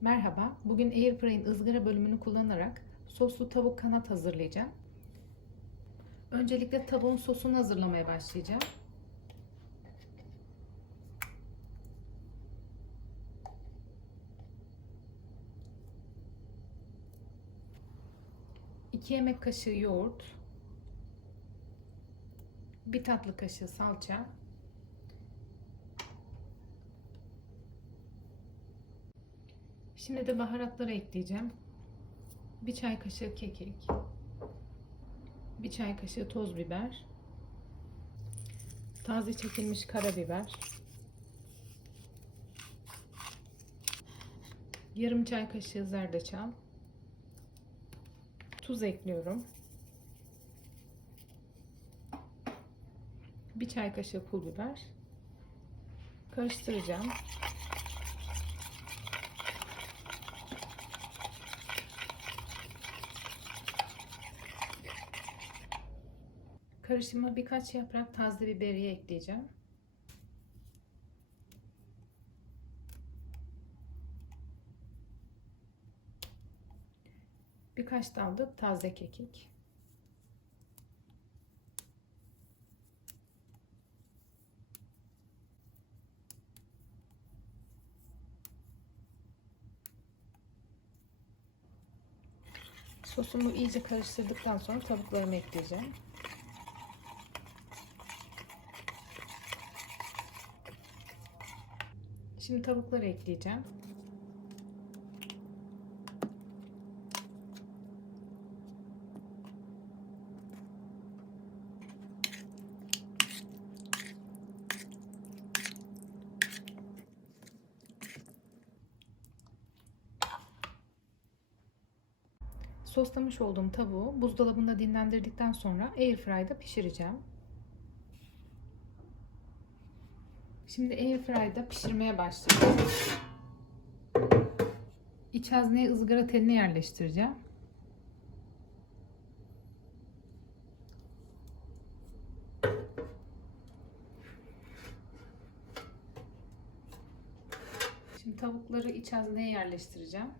Merhaba, bugün Airfryer'in ızgara bölümünü kullanarak soslu tavuk kanat hazırlayacağım. Öncelikle tavuğun sosunu hazırlamaya başlayacağım. İki yemek kaşığı yoğurt, bir tatlı kaşığı salça, Şimdi de baharatları ekleyeceğim. Bir çay kaşığı kekik. Bir çay kaşığı toz biber. Taze çekilmiş karabiber. Yarım çay kaşığı zerdeçal. Tuz ekliyorum. Bir çay kaşığı pul biber. Karıştıracağım. Karışıma birkaç yaprak taze biberiye ekleyeceğim. Birkaç dal da taze kekik. Sosumu iyice karıştırdıktan sonra tavuklarımı ekleyeceğim. Şimdi tavukları ekleyeceğim. Soslamış olduğum tavuğu buzdolabında dinlendirdikten sonra airfryer'da pişireceğim. Şimdi airfryer'da pişirmeye başlayacağım. İç hazneye ızgara teline yerleştireceğim. Şimdi tavukları iç hazneye yerleştireceğim.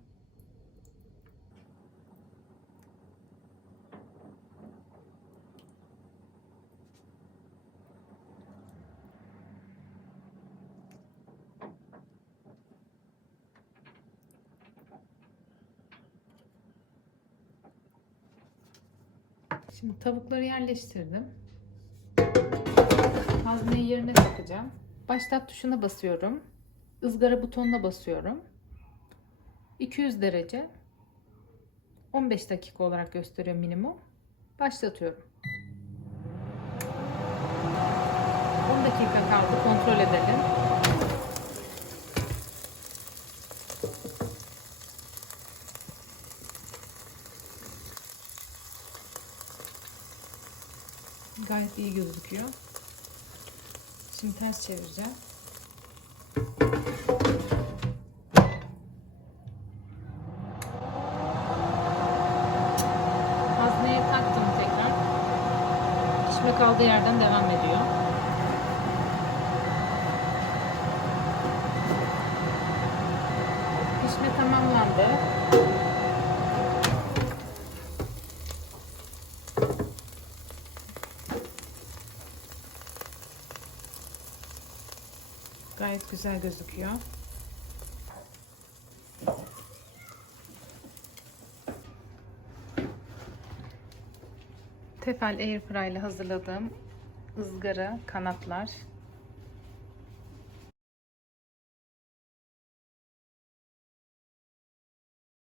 Şimdi tavukları yerleştirdim. Hazneyi yerine takacağım. Başlat tuşuna basıyorum. Izgara butonuna basıyorum. 200 derece 15 dakika olarak gösteriyor minimum. Başlatıyorum. 10 dakika kaldı. Kontrol edelim. Gayet iyi gözüküyor. Şimdi ters çevireceğim. Hazneye taktım tekrar. Pişme kaldığı yerden devam ediyor. Pişme tamamlandı. Gayet güzel gözüküyor. Tefal Airfryer ile hazırladığım ızgara kanatlar